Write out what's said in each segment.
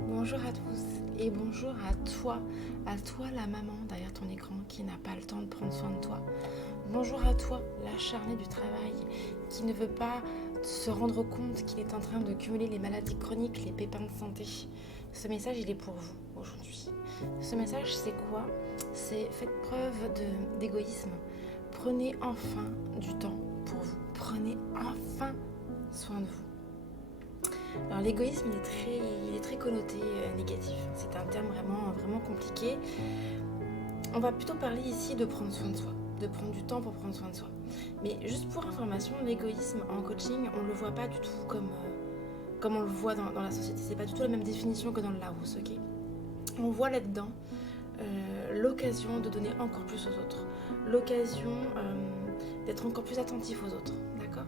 Bonjour à tous et bonjour à toi la maman derrière ton écran qui n'a pas le temps de prendre soin de toi. Bonjour à toi l'acharné du travail qui ne veut pas se rendre compte qu'il est en train de cumuler les maladies chroniques, les pépins de santé. Ce message il est pour vous aujourd'hui. Ce message c'est quoi? C'est faites preuve d'égoïsme. Prenez enfin du temps pour vous. Prenez enfin soin de vous. Alors l'égoïsme il est très connoté négatif. C'est un terme vraiment compliqué. On va plutôt parler ici de prendre soin de soi, de prendre du temps pour prendre soin de soi. Mais juste pour information, l'égoïsme en coaching, on ne le voit pas du tout comme on le voit dans la société. C'est pas du tout la même définition que dans le Larousse, ok? On voit là-dedans l'occasion de donner encore plus aux autres, l'occasion d'être encore plus attentif aux autres, d'accord?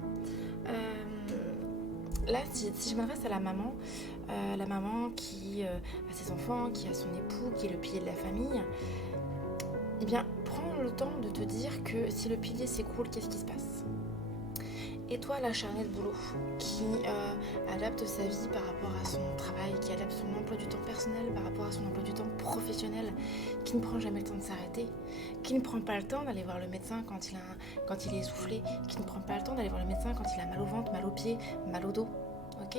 Là, si je m'adresse à la maman qui a ses enfants, qui a son époux, qui est le pilier de la famille, eh bien, prends le temps de te dire que si le pilier s'écroule, qu'est-ce qui se passe? Et toi, l'acharné de boulot, qui adapte sa vie par rapport à son travail, qui adapte son emploi du temps personnel par rapport à son emploi du temps professionnel, qui ne prend jamais le temps de s'arrêter, qui ne prend pas le temps d'aller voir le médecin quand il est essoufflé, qui ne prend pas le temps d'aller voir le médecin quand il a mal au ventre, mal aux pieds, mal au dos, ok?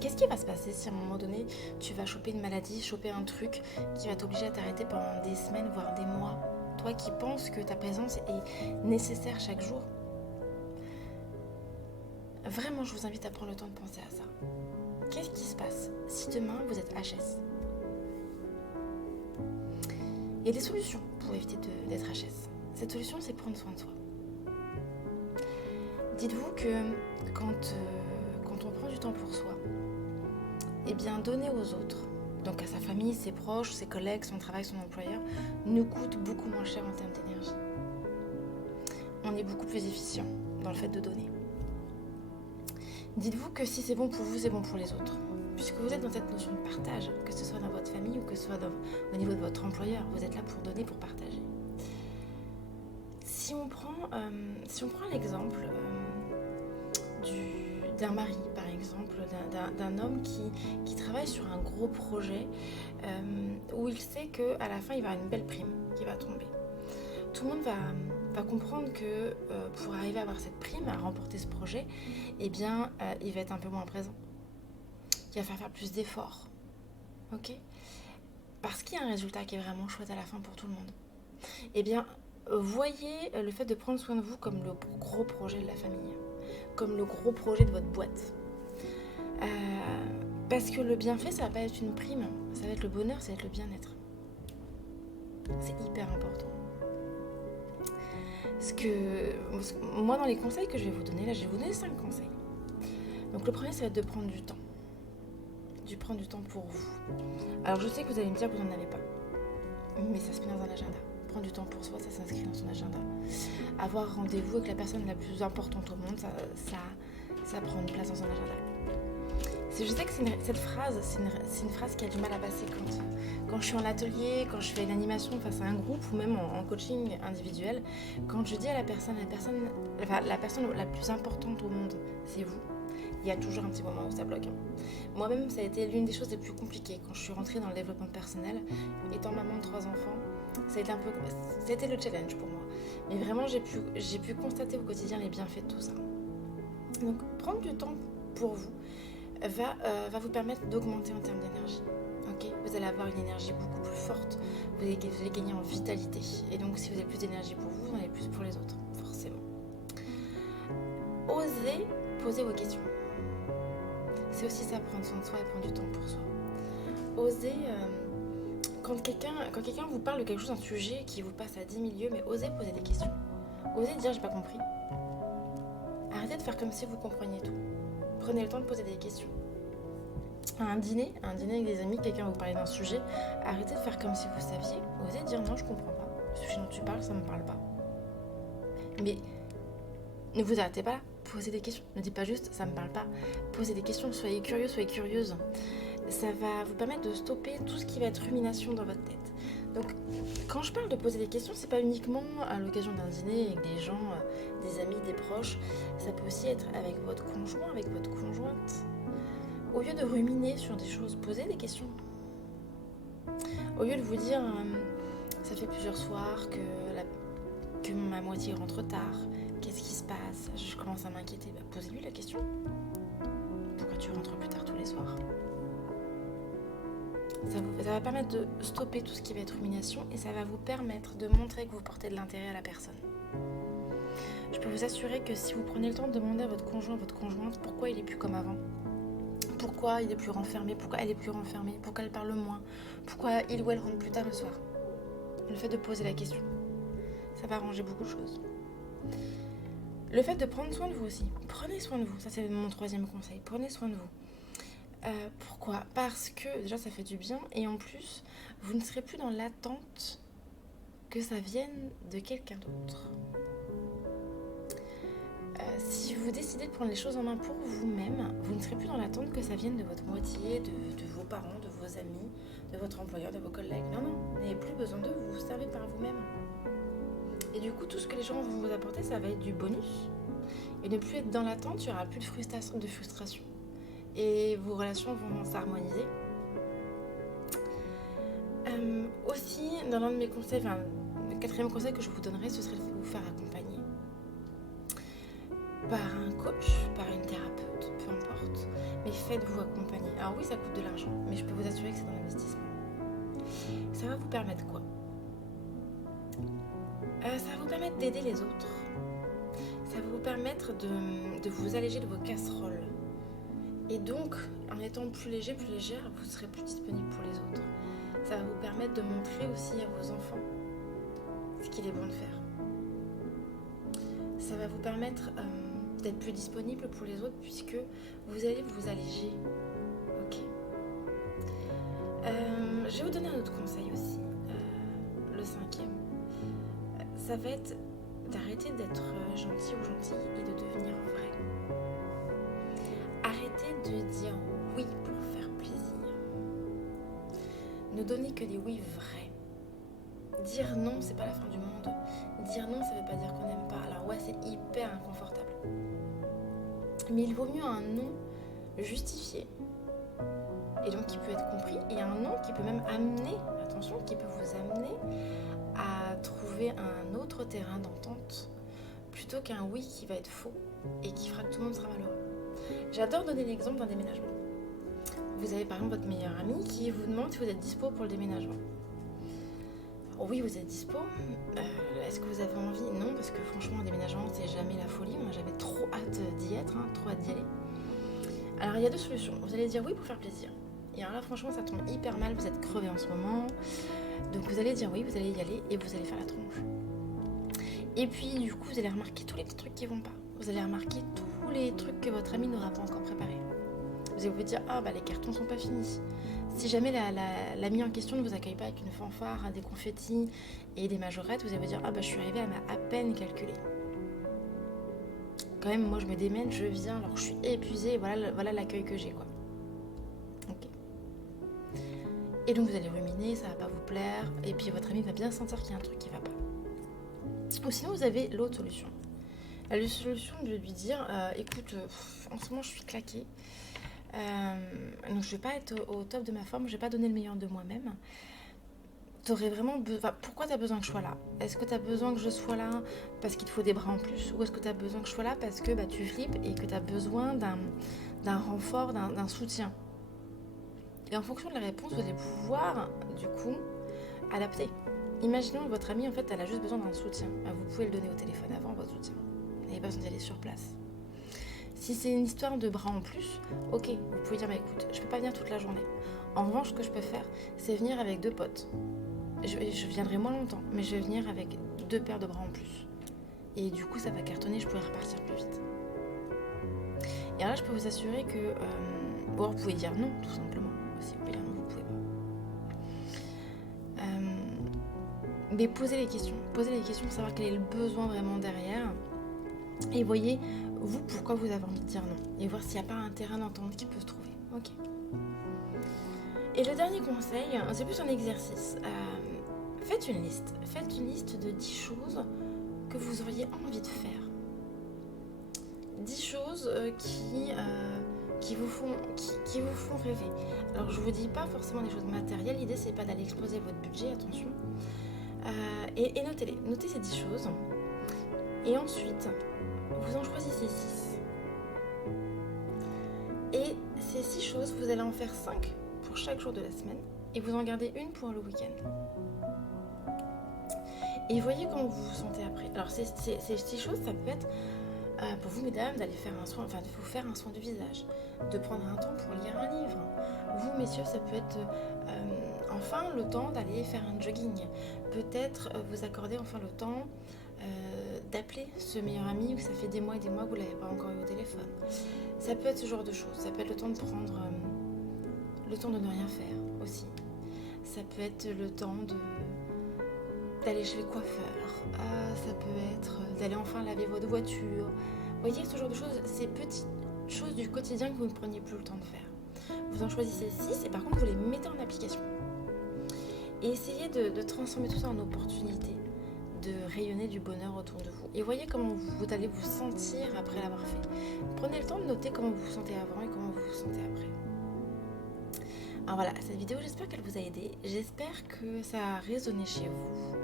Qu'est-ce qui va se passer si à un moment donné, tu vas choper une maladie, choper un truc qui va t'obliger à t'arrêter pendant des semaines, voire des mois? Toi qui penses que ta présence est nécessaire chaque jour, vraiment, je vous invite à prendre le temps de penser à ça. Qu'est-ce qui se passe si demain vous êtes HS? Il y a des solutions pour éviter d'être HS. Cette solution, c'est prendre soin de soi. Dites-vous que quand on prend du temps pour soi, eh bien, donner aux autres, donc à sa famille, ses proches, ses collègues, son travail, son employeur, nous coûte beaucoup moins cher en termes d'énergie. On est beaucoup plus efficient dans le fait de donner. Dites-vous que si c'est bon pour vous, c'est bon pour les autres. Puisque vous êtes dans cette notion de partage, que ce soit dans votre famille ou que ce soit au niveau de votre employeur, vous êtes là pour donner, pour partager. Si on prend l'exemple d'un mari, par exemple, d'un homme qui travaille sur un gros projet où il sait qu'à la fin, il va y avoir une belle prime qui va tomber. Tout le monde va comprendre que pour arriver à avoir cette prime, à remporter ce projet, eh bien, il va être un peu moins présent. Il va faire plus d'efforts. Ok? Parce qu'il y a un résultat qui est vraiment chouette à la fin pour tout le monde. Eh bien, voyez le fait de prendre soin de vous comme le gros projet de la famille, comme le gros projet de votre boîte. Parce que le bienfait, ça va pas être une prime, ça va être le bonheur, ça va être le bien-être. C'est hyper important. Parce que moi, dans les conseils que je vais vous donner, là, je vais vous donner 5 conseils. Donc le premier, ça va être de prendre du temps. De prendre du temps pour vous. Alors je sais que vous allez me dire que vous n'en avez pas. Mais ça se met dans un agenda. Prendre du temps pour soi, ça s'inscrit dans son agenda. Avoir rendez-vous avec la personne la plus importante au monde, ça prend une place dans son agenda. Je sais que cette phrase, c'est une phrase qui a du mal à passer quand je suis en atelier, quand je fais une animation face à un groupe ou même en coaching individuel. Quand je dis à la personne la plus importante au monde, c'est vous. Il y a toujours un petit moment où ça bloque. Moi-même, ça a été l'une des choses les plus compliquées quand je suis rentrée dans le développement personnel. Étant maman de 3 enfants, ça a été le challenge pour moi. Mais vraiment, j'ai pu constater au quotidien les bienfaits de tout ça. Donc, prendre du temps pour vous va vous permettre d'augmenter en termes d'énergie. Okay, vous allez avoir une énergie beaucoup plus forte, vous allez gagner en vitalité. Et donc, si vous avez plus d'énergie pour vous, vous en avez plus pour les autres, forcément. Osez poser vos questions. C'est aussi ça, prendre soin de soi et prendre du temps pour soi. Osez, quand quelqu'un vous parle de quelque chose, un sujet qui vous passe à 10 000 lieues, mais osez poser des questions. Osez dire j'ai pas compris. Arrêtez de faire comme si vous compreniez tout. Prenez le temps de poser des questions. À un dîner avec des amis, quelqu'un va vous parler d'un sujet, arrêtez de faire comme si vous saviez. Osez dire non, je comprends pas. Le sujet dont tu parles, ça me parle pas. Mais ne vous arrêtez pas là. Posez des questions. Ne dites pas juste ça me parle pas. Posez des questions. Soyez curieux, soyez curieuse. Ça va vous permettre de stopper tout ce qui va être rumination dans votre tête. Donc, quand je parle de poser des questions, c'est pas uniquement à l'occasion d'un dîner avec des gens, des amis, des proches. Ça peut aussi être avec votre conjoint, avec votre conjointe. Au lieu de ruminer sur des choses, posez des questions. Au lieu de vous dire ça fait plusieurs soirs que ma moitié rentre tard, qu'est-ce qui se passe, je commence à m'inquiéter, posez-lui la question. Pourquoi tu rentres plus tard tous les soirs? Ça va permettre de stopper tout ce qui va être rumination et ça va vous permettre de montrer que vous portez de l'intérêt à la personne. Je peux vous assurer que si vous prenez le temps de demander à votre conjoint, votre conjointe pourquoi il est plus comme avant, pourquoi il est plus renfermé, pourquoi elle est plus renfermée, pourquoi elle parle moins, pourquoi il ou elle rentre plus tard le soir. Le fait de poser la question, ça va arranger beaucoup de choses. Le fait de prendre soin de vous aussi. Prenez soin de vous, ça c'est mon 3e conseil, prenez soin de vous. Pourquoi ? Parce que déjà ça fait du bien et en plus vous ne serez plus dans l'attente que ça vienne de quelqu'un d'autre. Si vous décidez de prendre les choses en main pour vous-même, vous ne serez plus dans l'attente que ça vienne de votre moitié, de vos parents, de vos amis, de votre employeur, de vos collègues. Non, vous n'avez plus besoin d'eux, vous vous servez par vous-même. Et du coup, tout ce que les gens vont vous apporter, ça va être du bonus. Et ne plus être dans l'attente, il n'y aura plus de frustration. Et vos relations vont s'harmoniser. Aussi, dans l'un de mes conseils, le 4e conseil que je vous donnerais, ce serait de vous faire accompagner par un coach, par une thérapeute, peu importe, mais faites-vous accompagner. Alors oui, ça coûte de l'argent, mais je peux vous assurer que c'est un investissement. Ça va vous permettre quoi ? Ça va vous permettre d'aider les autres. Ça va vous permettre de vous alléger de vos casseroles. Et donc, en étant plus léger, plus légère, vous serez plus disponible pour les autres. Ça va vous permettre de montrer aussi à vos enfants ce qu'il est bon de faire. Ça va vous permettre d'être plus disponible pour les autres puisque vous allez vous alléger. Ok. Je vais vous donner un autre conseil aussi, le 5e. Ça va être d'arrêter d'être gentil ou gentille et de devenir vrai. Arrêtez de dire oui pour faire plaisir. Ne donnez que des oui vrais. Dire non, c'est pas la fin du monde. Dire non, ça veut pas dire qu'on n'aime pas. Alors ouais, c'est hyper inconfortable. Mais il vaut mieux un non justifié, et donc qui peut être compris, et un non qui peut même amener, attention, qui peut vous amener à trouver un autre terrain d'entente, plutôt qu'un oui qui va être faux, et qui fera que tout le monde sera malheureux. J'adore donner l'exemple d'un déménagement. Vous avez par exemple votre meilleur ami qui vous demande si vous êtes dispo pour le déménagement. Oui, vous êtes dispo. Est-ce que vous avez envie ? Non, parce que franchement, un déménagement, c'est jamais la folie. On n'a jamais trop hâte d'y être, trop hâte d'y aller. Alors, il y a 2 solutions. Vous allez dire oui pour faire plaisir. Et alors là, franchement, ça tombe hyper mal. Vous êtes crevé en ce moment. Donc, vous allez dire oui, vous allez y aller et vous allez faire la tronche. Et puis, du coup, vous allez remarquer tous les petits trucs qui vont pas. Vous allez remarquer tous les trucs que votre ami n'aura pas encore préparés. Vous allez vous dire, les cartons sont pas finis. Si jamais l'ami en question ne vous accueille pas avec une fanfare, des confettis et des majorettes, vous allez vous dire, je suis arrivée à peine calculée. Quand même, moi je me démène, je viens, alors je suis épuisée, et voilà l'accueil que j'ai, quoi. Ok. Et donc vous allez ruminer, ça va pas vous plaire, et puis votre ami va bien sentir qu'il y a un truc qui va pas. Ou sinon vous avez l'autre solution. La solution de lui dire, écoute, en ce moment je suis claquée. Donc je vais pas être au top de ma forme, je vais pas donner le meilleur de moi-même. T'aurais vraiment pourquoi t'as besoin que je sois là ? Est-ce que t'as besoin que je sois là parce qu'il te faut des bras en plus ? Ou est-ce que t'as besoin que je sois là parce que tu flippes et que t'as besoin d'un renfort, d'un soutien ? Et en fonction de la réponse, vous allez pouvoir du coup adapter. Imaginons que votre amie en fait elle a juste besoin d'un soutien. Vous pouvez le donner au téléphone avant votre soutien. Vous n'avez pas besoin d'aller sur place. Si c'est une histoire de bras en plus, ok, vous pouvez dire écoute, je peux pas venir toute la journée. En revanche, ce que je peux faire, c'est venir avec 2 potes. Je viendrai moins longtemps, mais je vais venir avec 2 paires de bras en plus. Et du coup, ça va cartonner, je pourrai repartir plus vite. Et là, je peux vous assurer que... vous pouvez dire non, tout simplement. Si vous pouvez dire non, vous pouvez pas. Mais posez les questions pour savoir quel est le besoin vraiment derrière. Et voyez, vous, pourquoi vous avez envie de dire non. Et voir s'il n'y a pas un terrain d'entente qui peut se trouver. Ok. Et le dernier conseil, c'est plus un exercice. Faites une liste. Faites une liste de 10 choses que vous auriez envie de faire. 10 choses qui vous font rêver. Alors je vous dis pas forcément des choses matérielles, l'idée c'est pas d'aller exploser votre budget, attention. Et notez-les, notez ces 10 choses. Et ensuite, vous en choisissez 6. Et ces 6 choses, vous allez en faire 5 pour chaque jour de la semaine. Et vous en gardez une pour le week-end. Et voyez comment vous vous sentez après. Alors ces 6 choses, ça peut être pour vous mesdames d'aller faire un soin, enfin de vous faire un soin du visage, de prendre un temps pour lire un livre. Vous messieurs, ça peut être enfin le temps d'aller faire un jogging. Peut-être vous accorder enfin le temps d'appeler ce meilleur ami où ça fait des mois et des mois que vous ne l'avez pas encore eu au téléphone. Ça peut être ce genre de choses. Ça peut être le temps de prendre le temps de ne rien faire aussi. Ça peut être le temps d'aller chez le coiffeur. Ça peut être d'aller enfin laver votre voiture. Vous voyez, ce genre de choses, ces petites choses du quotidien que vous ne preniez plus le temps de faire. Vous en choisissez 6 et par contre vous les mettez en application. Et essayez de transformer tout ça en opportunité, de rayonner du bonheur autour de vous. Et voyez comment vous allez vous sentir après l'avoir fait. Prenez le temps de noter comment vous vous sentez avant et comment vous vous sentez après. Alors voilà, cette vidéo, j'espère qu'elle vous a aidé. J'espère que ça a résonné chez vous.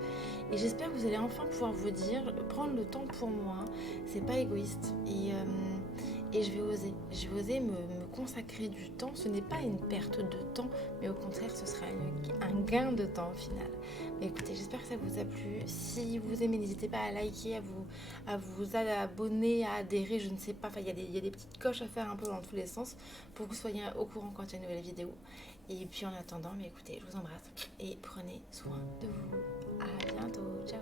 Et j'espère que vous allez enfin pouvoir vous dire, prendre le temps pour moi, c'est pas égoïste. Et je vais oser me consacrer du temps. Ce n'est pas une perte de temps, mais au contraire, ce sera un gain de temps au final. Mais écoutez, j'espère que ça vous a plu. Si vous aimez, n'hésitez pas à liker, à vous abonner, à adhérer, je ne sais pas. Enfin, il y a des petites coches à faire un peu dans tous les sens pour que vous soyez au courant quand il y a une nouvelle vidéo. Et puis en attendant, mais écoutez, je vous embrasse et prenez soin de vous. À bientôt, ciao.